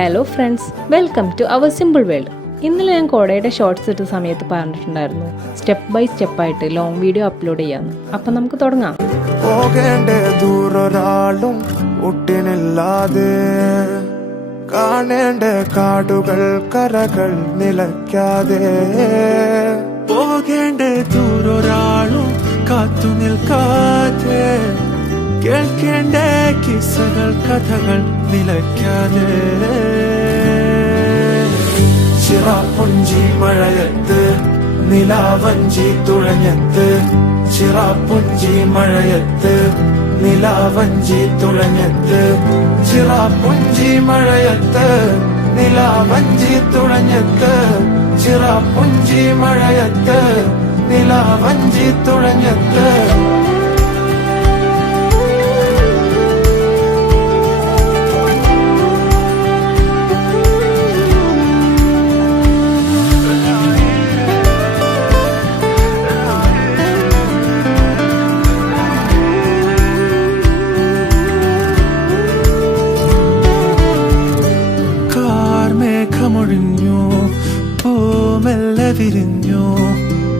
Hello friends, welcome to our simple world. ഇന്നലെ ഞാൻ കോടയുടെ ഷോർട്സ് ഇട്ട സമയത്ത് പറഞ്ഞിട്ടുണ്ടായിരുന്നു സ്റ്റെപ്പ് ബൈ സ്റ്റെപ്പായിട്ട് ലോങ് വീഡിയോ അപ്ലോഡ് ചെയ്യാമെന്ന്. അപ്പം നമുക്ക് തുടങ്ങാം. പോകേണ്ട ദൂരൊരാളും ഒട്ടിനില്ലാതെ കാണേണ്ട കാടുകൾ കരകൾ നിലയ്ക്കാതെ പോകേണ്ട ദൂരൊരാളും കാത്തു നിൽക്കാതെ കേൾക്കേണ്ട കിസ്സകൾ കഥകൾ നിലയ്ക്കാതെ ചിറാപ്പുഞ്ചി മഴയത്ത് നിലാവഞ്ചി തുഴഞ്ഞത്ത് ചിറാപ്പുഞ്ചി മഴയത്ത് നിലാവഞ്ചി തുഴഞ്ഞത്ത് ചിറാപ്പുഞ്ചി മഴയത്ത് നിലാവഞ്ചി തുഴഞ്ഞത്ത് ചിറാപ്പുഞ്ചി മഴയത്ത് നിലാവഞ്ചി തുഴഞ്ഞത്ത് മേഘമൊഴിഞ്ഞു പൂമെല്ലെ വിരിഞ്ഞു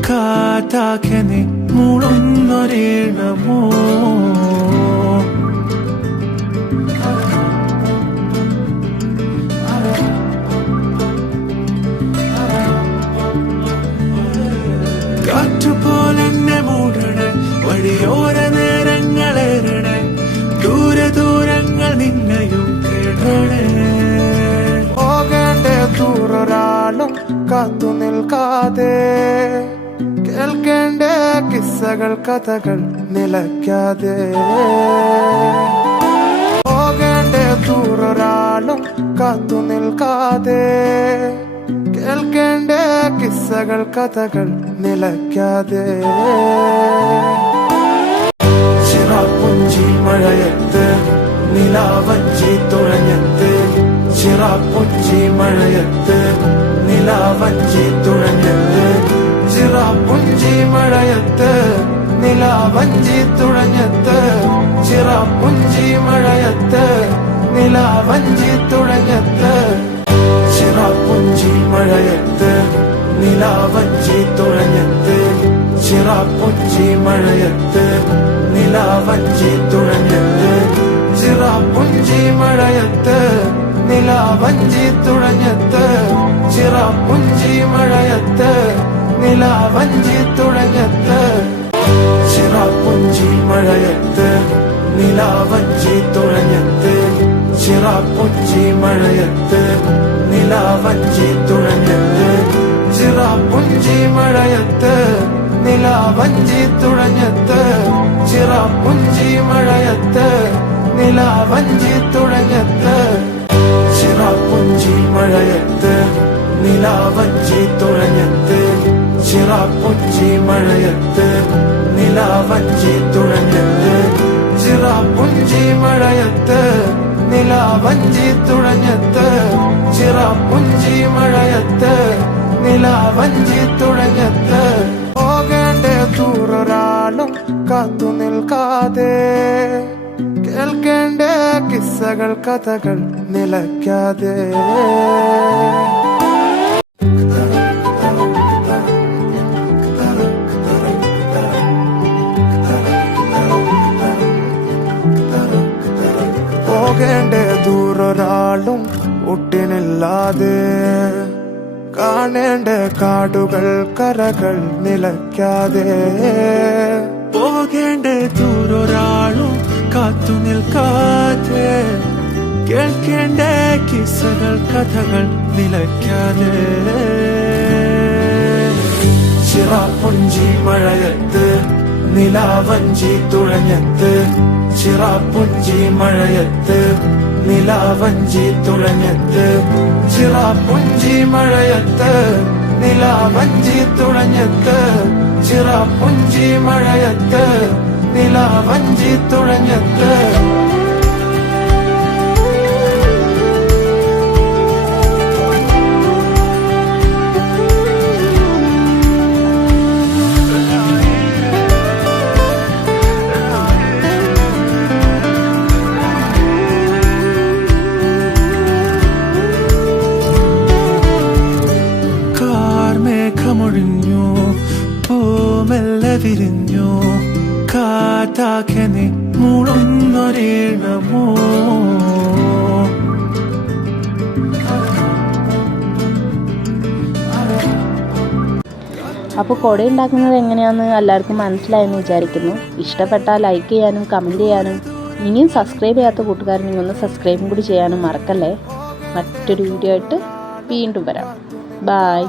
കാറ്റാകെ മൂളുന്നൊരീണമോ കാറ്റുപോലെന്നെ മൂടണേ വഴിയോര നേരങ്ങളേറണേ ദൂരെ ദൂരങ്ങൾ നിന്നെയും കേടണേ ദൂരൊരാളും കാത്തു നിൽക്കാതെ കേൾക്കേണ്ട കിസ്സകൾ കഥകൾ നിലയ്ക്കാതെ പോകേണ്ട ദൂരൊരാളും കാത്തു നിൽക്കാതെ കേൾക്കേണ്ട കിസ്സകൾ കഥകൾ നിലയ്ക്കാതെ ചിറാപ്പുഞ്ചി മഴയത്ത് നിലാവഞ്ചി തുഴഞ്ഞത്ത് ചിറാപ്പുഞ്ചി മഴയത്ത് നിലാവഞ്ചി തുഴഞ്ഞത്ത് ചിറാപ്പുഞ്ചി മഴയത്ത് നിലാവഞ്ചി തുഴഞ്ഞത്ത് ചിറാപ്പുഞ്ചി മഴയത്ത് നിലാവഞ്ചി തുഴഞ്ഞത്ത് ചിറാപ്പുഞ്ചി മഴയത്ത് നിലാവഞ്ചി തുഴഞ്ഞത്ത് ചിറാപ്പുഞ്ചി മഴയത്ത് നിലാവഞ്ചി തുഴഞ്ഞത്ത് ചിറാപ്പുഞ്ചി മഴയത്ത് നിലാവഞ്ചി തുഴഞ്ഞത്ത് ചിറാപ്പുഞ്ചി മഴയത്ത് നിലാവഞ്ചി തുഴഞ്ഞത്ത് ചിറാപ്പുഞ്ചി മഴയത്ത് നിലാവഞ്ചി തുഴഞ്ഞത്ത് ചിറാപ്പുഞ്ചി മഴയത്ത് നിലാവഞ്ചി തുഴഞ്ഞത്ത് ചിറാപ്പുഞ്ചി മഴയത്ത് നിലാവഞ്ചി തുഴഞ്ഞത്ത് ചിറാപ്പുഞ്ചി മഴയത്ത് നിലാവഞ്ചി തുഴഞ്ഞത്ത് ചിറാപ്പുഞ്ചി മഴയത്ത് നിലാവഞ്ചി തുഴഞ്ഞത്ത് ചിറാപ്പുഞ്ചി മഴയത്ത് നിലാവഞ്ചി തുഴഞ്ഞത്ത് ചിറാപ്പുഞ്ചി മഴയത്ത് നിലാവഞ്ചി തുഴഞ്ഞത്ത് ചിറാപ്പുഞ്ചി മഴയത്ത് നിലാവഞ്ചി തുഴഞ്ഞത്ത് പോകേണ്ട ദൂരൊരാളും കാത്തു നിൽക്കാതെ കേൾക്കേണ്ട കിസ്സകൾ കഥകൾ നിലയ്ക്കാതെ പോകേണ്ട ദൂരൊരാളും ഒട്ടിനില്ലാതെ കാണേണ്ട കാടുകൾ കരകൾ നിലയ്ക്കാതെ പോകേണ്ട ദൂരൊരാളും കാത്തു നിൽക്കാതെ കേൾക്കേണ്ട കിസ്സകൾ കഥകൾ നിലയ്ക്കാതെ ചിറാപ്പുഞ്ചി മഴയത്ത് നിലാവഞ്ചി തുഴഞ്ഞത്ത് ചിറാപ്പുഞ്ചി മഴയത്ത് നിലാവഞ്ചി തുഴഞ്ഞത്ത് ചിറാപ്പുഞ്ചി മഴയത്ത് നിലാവഞ്ചി തുഴഞ്ഞത്ത് ചിറാപ്പുഞ്ചി മഴയത്ത് നിലാവഞ്ചി തുഴഞ്ഞത്ത് വിരിഞ്ഞു കാറ്റാകെ നീ മൂളുന്നൊരീണമോ അപ്പോൾ കുട ഉണ്ടാക്കുന്നത് എങ്ങനെയാണെന്ന് എല്ലാവർക്കും മനസ്സിലായെന്ന് വിചാരിക്കുന്നു. ഇഷ്ടപ്പെട്ടാൽ ലൈക്ക് ചെയ്യാനും കമൻറ്റ് ചെയ്യാനും ഇനിയും സബ്സ്ക്രൈബ് ചെയ്യാത്ത കൂട്ടുകാരനെങ്കിൽ ഒന്ന് സബ്സ്ക്രൈബും കൂടി ചെയ്യാനും മറക്കല്ലേ. മറ്റൊരു വീഡിയോ ആയിട്ട് വീണ്ടും വരാം. ബായ്.